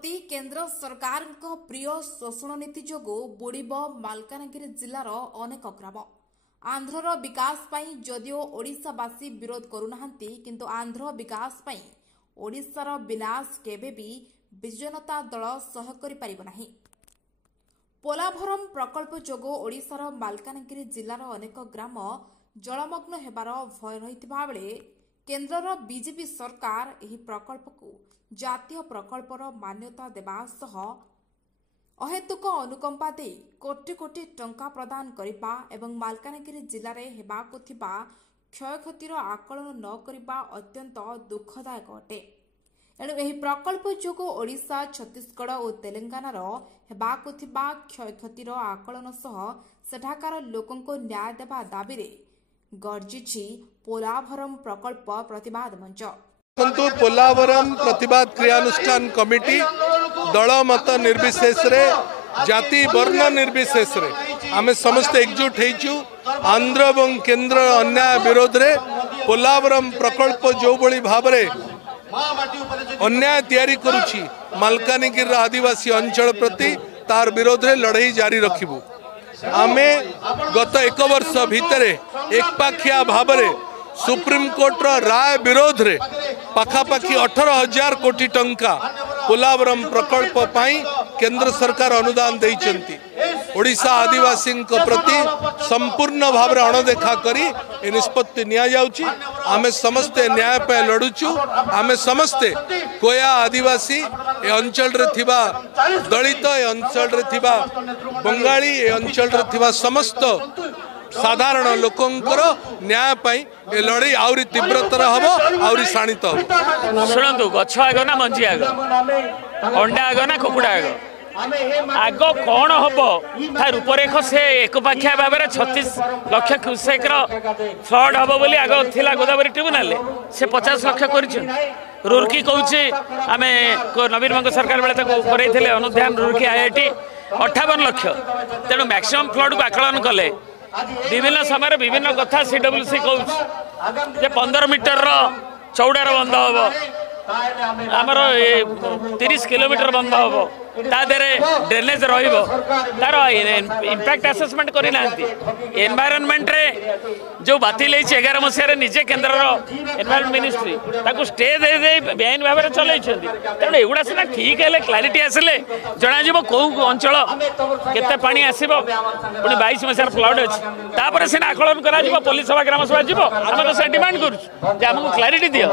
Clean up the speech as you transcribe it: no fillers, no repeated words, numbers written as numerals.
प्रति केंद्र सरकार प्रिय शोषण नीति जोगु बुड़ीब मालकानगिरी जिलार अनेक ग्राम। आंध्रर विकास पई जदिओ ओडिशावासी विरोध करुनाहांती किंतु आंध्र विकास पई ओडिशार विनाश केबे भी विजु जनता दल सह करि पारिबो नाही। पोलाभरम प्रकल्प जोगु ओडिशार मालकानगिरी जिलार अनेक ग्राम जलमग्न हेबार भय रहितबा बेले केंद्रर बीजेपी सरकार एही प्रकल्प को जातीय प्रकल्पर मान्यता देबा सह अहेतुक अनुकंपा दे कोटी कोटी टंका प्रदान करिबा एवं मालकानगिरी जिले में हेबाकु थिबा क्षयक्षतिर आकलन न करिबा अत्यंत दुखदायक अटे। एणु एही प्रकल्प जोगु ओडिशा छत्तीसगढ़ और तेलंगानार हेबाकु थिबा क्षयक्षतिर आकलन सह सेठाकार लोकंको न्याय देबा दाबी रे गर्जिछि पोलाभरम प्रकल्प प्रतिवाद मंच। पोलावरम प्रतिवाद क्रियानुष्ठान कमिटी दल मत निर्विशेष रे जाति वर्ण निर्विशेष रे आमे समस्त एकजुट हेचु आंध्र एवं केंद्र अन्याय विरोध रे पोलावरम प्रकल्प जो बड़ी भाव रे अन्याय तैयारी करुछि मालकानगिरी आदिवासी अंचल प्रति तार विरोध रे लड़ाई जारी रखिबु। आमे गत एक वर्ष भितर एकपाखिया भाव रे सुप्रीम कोर्ट राय विरोध रे पाखापाखि 18,000 कोटी टंका पोलावरम प्रकल्प पाई केंद्र सरकार अनुदान देइचंती। ओडिशा आदिवासी प्रति संपूर्ण भाव रे अणदेखा करी ए निष्पत्ति निया जाउची। आमे समस्ते न्याय पे लड़ुचु। आमे समस्ते कोया आदिवासी ए अंचल रे थिबा दलित ए अंचल रे थिबा बंगाली ए अंचल रे थिबा समस्त साधारण लोकंकर न्याय पाई ए लड़ाई आउरी तीव्रतर हम आउरी शाणित हम। शुणु गछ आग ना मंजी आग अंडा आग ना कुकुड़ा आग आग कौन हम तार रूपरेख से एकपाखिया भाव में 36 लाख क्यूसेक फ्लड हम बोली आग थिला गोदावरी ट्रिब्यूनाल से 50 लाख कर रुर्की कहूँ आम नवीन मंग सरकार बेले अनुध्यान रुर्की IIT 58 लाख तेणु मैक्सिमम फ्लड को आकलन कले विभिन्न समय विभिन्न कथा CWC कहूँ 15 मीटर चौड़ार बंध हम आमर 30 किलोमीटर बंध हम तादे ड्रेनेज तार इंपैक्ट असेसमेंट करना एनवायरनमेंट रे जो बातिल 11 मसीह निजे केन्द्र एनवायरनमेंट मिनिस्ट्री ताकू स्टे दे दे बेआईन भाव में चल तेणु एगुड़ा सीना ठीक है क्लारिटी आसिले जना कौ अंचल केते पानी आसो पुणी 22 मसीह फ्लड अच्छी सीना आकलन करा पुलिस सभा ग्राम सभा जीव आम तो से डिमांड करूँ क्लारिटी दियो।